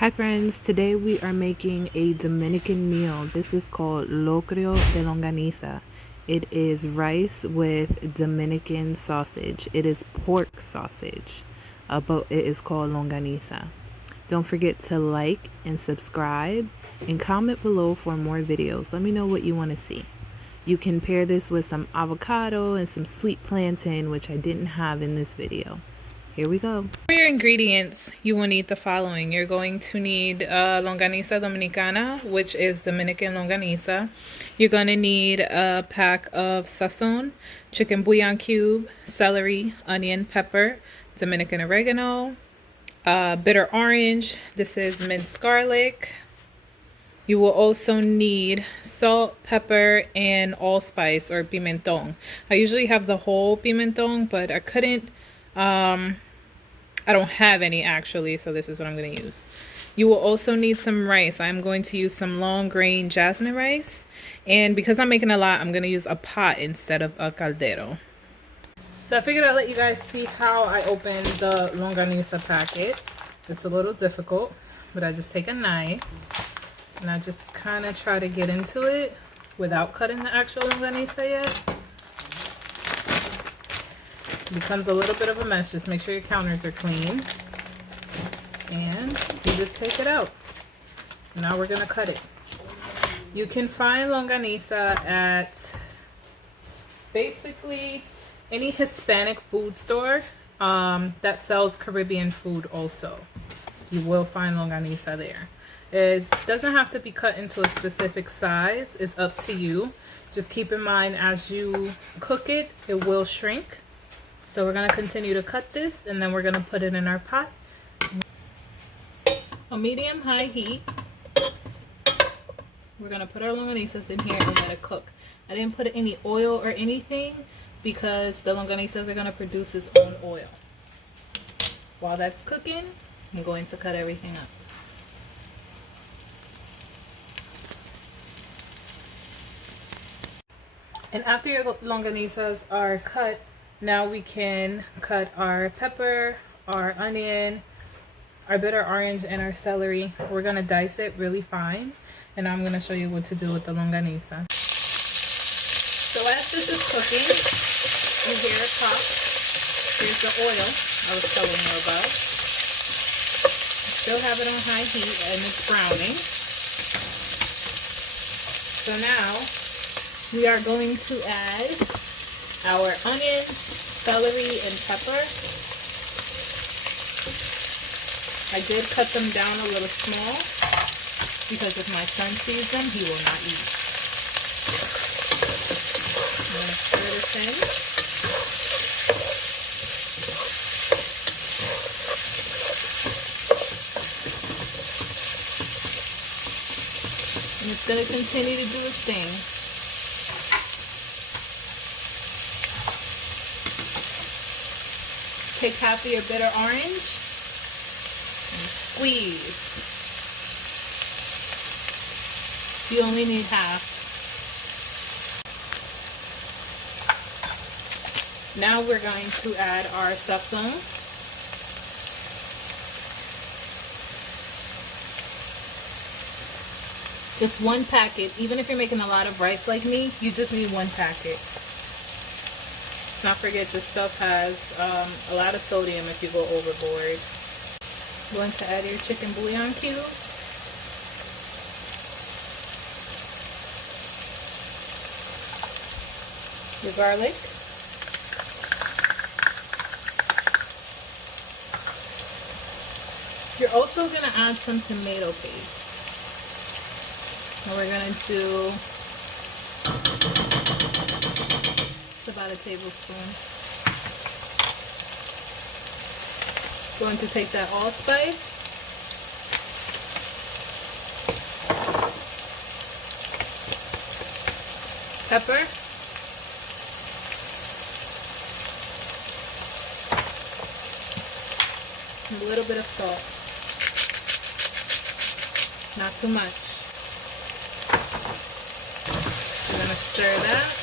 Hi friends, today we are making a Dominican meal. This is called Locrio de Longaniza. It is rice with Dominican sausage. It is pork sausage, but it is called Longaniza. Don't forget to like and subscribe and comment below for more videos. Let me know what you want to see. You can pair this with some avocado and some sweet plantain, which I didn't have in this video. Here we go. For your ingredients, you will need the following. You're going to need Longaniza Dominicana, which is Dominican Longaniza. You're going to need a pack of sazon, chicken bouillon cube, celery, onion, pepper, Dominican oregano, bitter orange. This is minced garlic. You will also need salt, pepper, and allspice or pimentón. I usually have the whole pimentón, but I couldn't, I don't have any actually, so this is what I'm going to use. You will also need some rice. I'm going to use some long grain jasmine rice. And because I'm making a lot, I'm going to use a pot instead of a caldero. So I figured I'd let you guys see how I open the longaniza packet. It's a little difficult, but I just take a knife and I just kind of try to get into it without cutting the actual longaniza yet. It becomes a little bit of a mess. Just make sure your counters are clean. And you just take it out. Now we're going to cut it. You can find longaniza at basically any Hispanic food store that sells Caribbean food also. You will find longaniza there. It doesn't have to be cut into a specific size. It's up to you. Just keep in mind as you cook it, it will shrink. So we're going to continue to cut this and then we're going to put it in our pot. A medium-high heat. We're going to put our longanizas in here and let it cook. I didn't put any oil or anything because the longanizas are going to produce its own oil. While that's cooking, I'm going to cut everything up. And after your longanizas are cut, now we can cut our pepper, our onion, our bitter orange, and our celery. We're going to dice it really fine. And I'm going to show you what to do with the longaniza. So as this is cooking, you hear it pop. Here's the oil I was telling you about. Still have it on high heat and it's browning. So now we are going to add our onion, celery, and pepper. I did cut them down a little small because if my son sees them, he will not eat. I'm going to stir this in. And it's going to continue to do its thing. Take half of your bitter orange and squeeze. You only need half. Now we're going to add our sazon. Just one packet. Even if you're making a lot of rice like me, you just need one packet. Not forget, this stuff has a lot of sodium if you go overboard. You're going to add your chicken bouillon cube. Your garlic. You're also going to add some tomato paste. And we're going to do about a tablespoon. Going to take that allspice, pepper, and a little bit of salt. Not too much. We're going to stir that.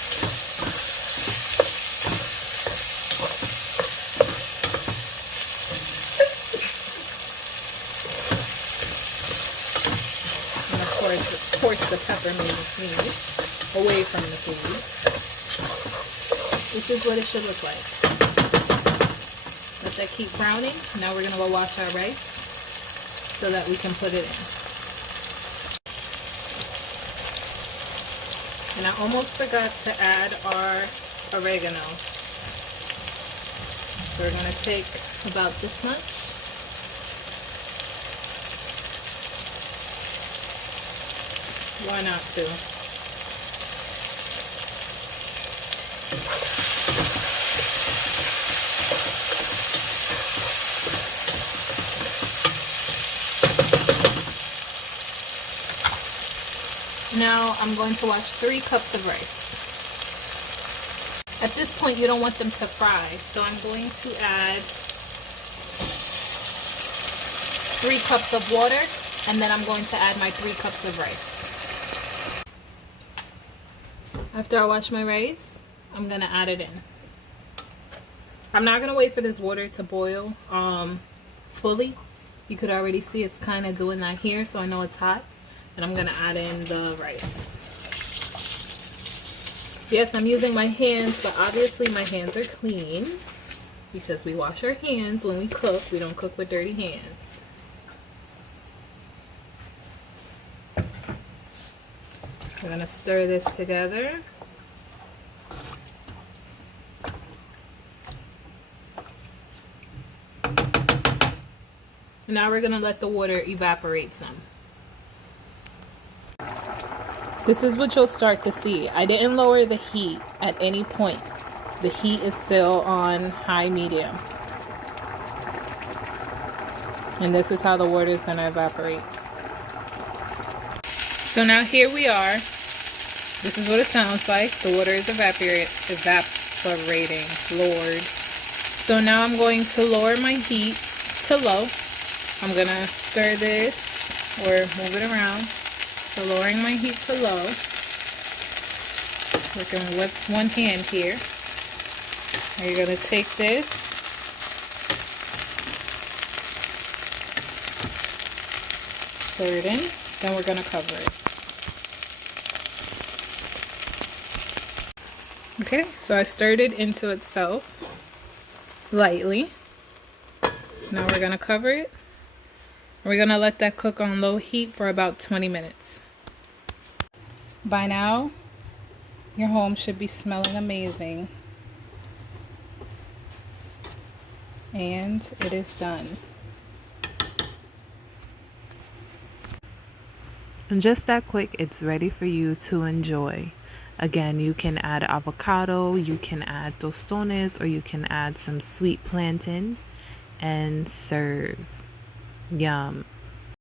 course the pepper made me sneeze away from the food. This is what it should look like. Let that keep browning. Now we're gonna go wash our rice so that we can put it in. And I almost forgot to add our oregano. So we're gonna take about this much. Why not two? Now I'm going to wash 3 cups of rice. At this point, you don't want them to fry, so I'm going to add 3 cups of water, and then I'm going to add my 3 cups of rice. After I wash my rice, I'm going to add it in. I'm not going to wait for this water to boil fully. You could already see it's kind of doing that here, so I know it's hot. And I'm going to add in the rice. Yes, I'm using my hands, but obviously my hands are clean because we wash our hands when we cook. We don't cook with dirty hands. We're going to stir this together. And now we're going to let the water evaporate some. This is what you'll start to see. I didn't lower the heat at any point. The heat is still on high medium. And this is how the water is going to evaporate. So now here we are. This is what it sounds like. The water is evaporating. Lord. So now I'm going to lower my heat to low. I'm going to stir this or move it around. So lowering my heat to low, working with one hand here. Now you're going to take this, stir it in, then we're going to cover it. Okay, so I stirred it into itself lightly. Now we're going to cover it. We're going to let that cook on low heat for about 20 minutes. By now, your home should be smelling amazing. And it is done. And just that quick, it's ready for you to enjoy. Again, you can add avocado, you can add tostones, or you can add some sweet plantain and serve. Yum.